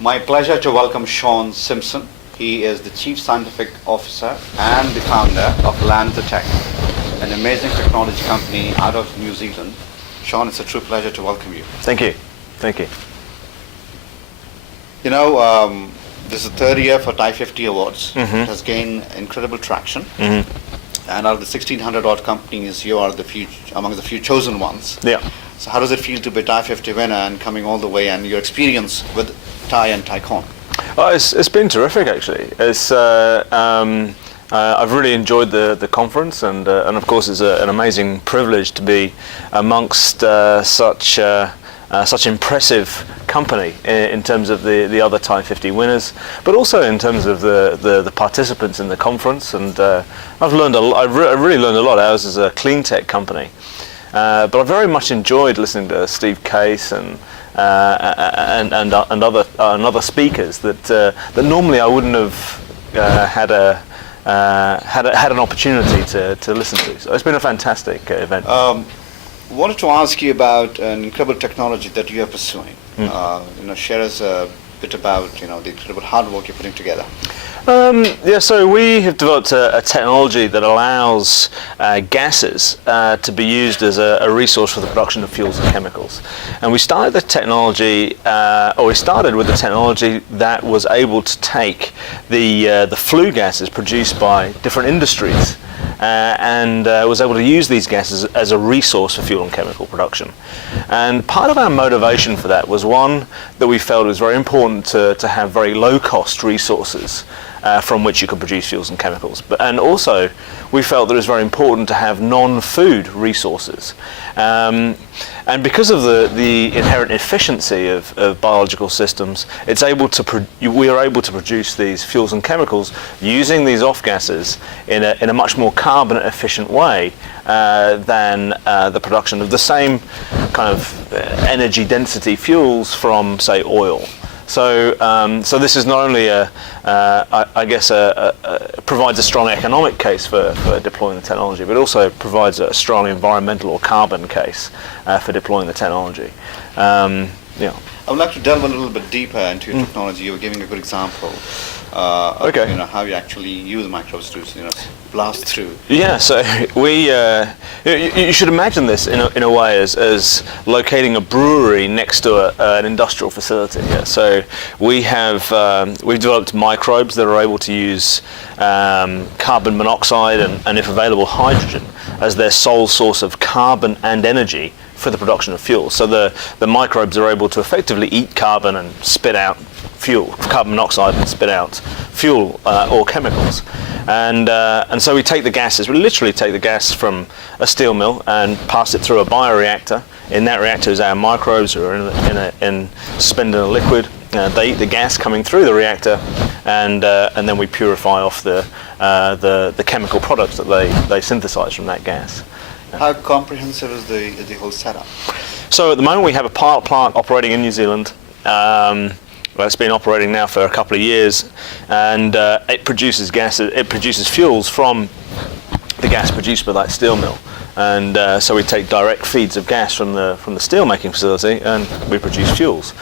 My pleasure to welcome Sean Simpson. He is the Chief Scientific Officer and the founder of Lanzatech, an amazing technology company out of New Zealand. Sean, it's a true pleasure to welcome you. Thank you. Thank you. You know, this is the third year for TiE50 Awards. Mm-hmm. It has gained incredible traction. Mm-hmm. And out of the 1,600 odd companies, you are among the few chosen ones. Yeah. So how does it feel to be TiE50 winner and coming all the way, and your experience with TiE and TiEcon? Oh, it's been terrific actually. I've really enjoyed the conference, and of course it's an amazing privilege to be amongst such impressive company in terms of the other TiE50 winners, but also in terms of the participants in the conference. And I've really learned a lot. Ours is a clean tech company, but I very much enjoyed listening to Steve Case and other speakers that normally I wouldn't have had an opportunity to listen to. So it's been a fantastic event. Wanted to ask you about an incredible technology that you are pursuing. Share us a bit about the incredible hard work you're putting together. So we have developed a technology that allows gases to be used as a resource for the production of fuels and chemicals. And we started with the technology that was able to take the flue gases produced by different industries and was able to use these gases as a resource for fuel and chemical production. And part of our motivation for that was one, that we felt it was very important to have very low cost resources from which you could produce fuels and chemicals. And also we felt that it was very important to have non-food resources. And because of the inherent efficiency of biological systems, we are able to produce these fuels and chemicals using these off gases in a much more carbon efficient way than the production of the same kind of energy density fuels from, say, oil. So this is not only provides a strong economic case for deploying the technology, but also provides a strong environmental or carbon case for deploying the technology. I would like to delve a little bit deeper into your technology. You were giving a good example. Okay. How you actually use microbes to blast through. Yeah, so you should imagine this in a way as locating a brewery next to an industrial facility. Yeah. So we've developed microbes that are able to use carbon monoxide and, if available, hydrogen as their sole source of carbon and energy for the production of fuel. So the microbes are able to effectively eat carbon and spit out carbon monoxide and spit out fuel or chemicals. And so we take the gases, we literally take the gas from a steel mill and pass it through a bioreactor. In that reactor is our microbes who are suspended in a liquid. They eat the gas coming through the reactor, and then we purify off the chemical products that they synthesize from that gas. How comprehensive is the whole setup? So at the moment we have a pilot plant operating in New Zealand. It's been operating now for a couple of years, and it produces gases. It produces fuels from the gas produced by that steel mill, and so we take direct feeds of gas from the steel making facility, and we produce fuels.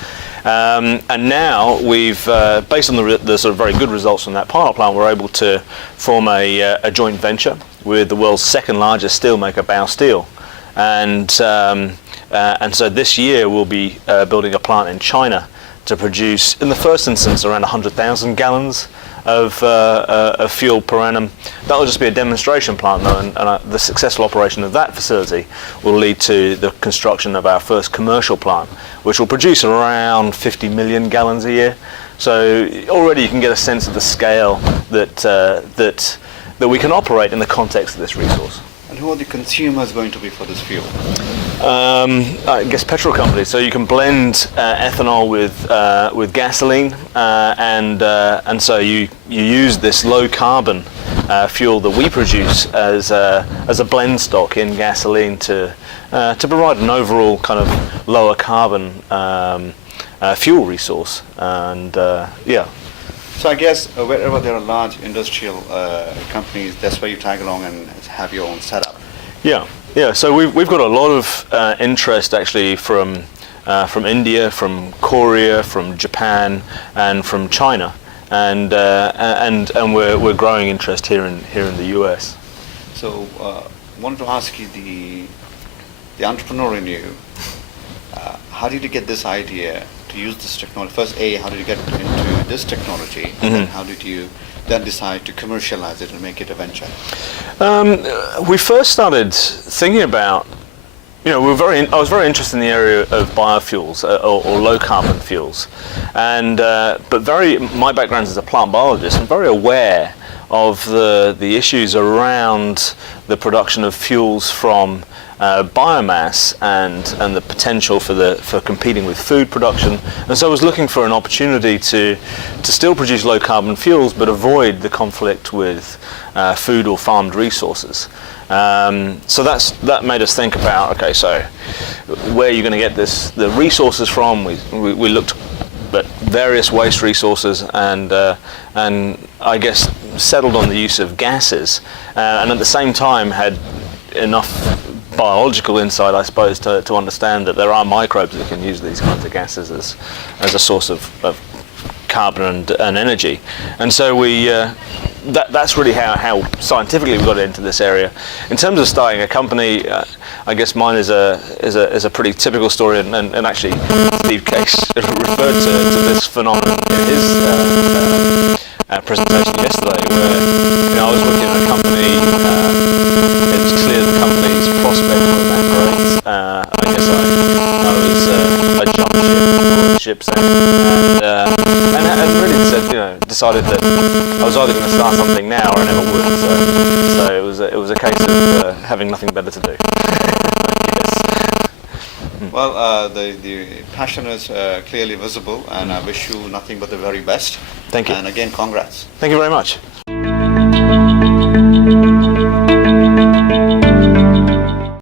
And now we've, based on the sort of very good results from that pilot plant, we're able to form a joint venture with the world's second largest steel maker, Bao Steel, and so this year we'll be building a plant in China to produce, in the first instance, around 100,000 gallons of fuel per annum. That will just be a demonstration plant though, and the successful operation of that facility will lead to the construction of our first commercial plant, which will produce around 50 million gallons a year. So already you can get a sense of the scale that we can operate in the context of this resource. And who are the consumers going to be for this fuel? I guess petrol companies. So you can blend ethanol with gasoline, and so you use this low carbon fuel that we produce as a blend stock in gasoline to provide an overall kind of lower carbon fuel resource. And yeah. So I guess wherever there are large industrial companies, that's where you tag along and have your own setup. Yeah. So we've got a lot of interest actually from from India, from Korea, from Japan, and from China, and we're growing interest here in the US. So, wanted to ask you, the entrepreneur in you, how did you get this idea to use this technology? First, how did you get into this technology, and then how did you then decide to commercialize it and make it a venture? We first started thinking about, I was very interested in the area of biofuels or low carbon fuels, and my background as a plant biologist, I'm very aware of the issues around the production of fuels from biomass and the potential for competing with food production, and so I was looking for an opportunity to still produce low carbon fuels but avoid the conflict with food or farmed resources. So that made us think about, okay, so where are you going to get the resources from? We looked at various waste resources and I guess settled on the use of gases, and at the same time had enough biological insight, I suppose, to understand that there are microbes that can use these kinds of gases as a source of carbon and energy. And so that's really how scientifically we got into this area. In terms of starting a company, I guess mine is a pretty typical story, and actually Steve Case referred to this phenomenon in his presentation yesterday, where I was working at a company. It was clear the company's prospects weren't that great. I guess I was a jump ship and really decided that I was either going to start something now or I never would. So it was a case of having nothing better to do. Yes. Well, the passion is clearly visible, and I wish you nothing but the very best. Thank you. And again, congrats. Thank you very much.